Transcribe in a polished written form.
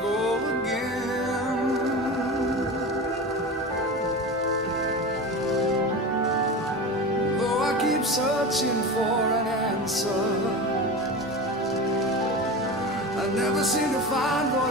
go again. Though I keep searching for an answer, I never seem to find one.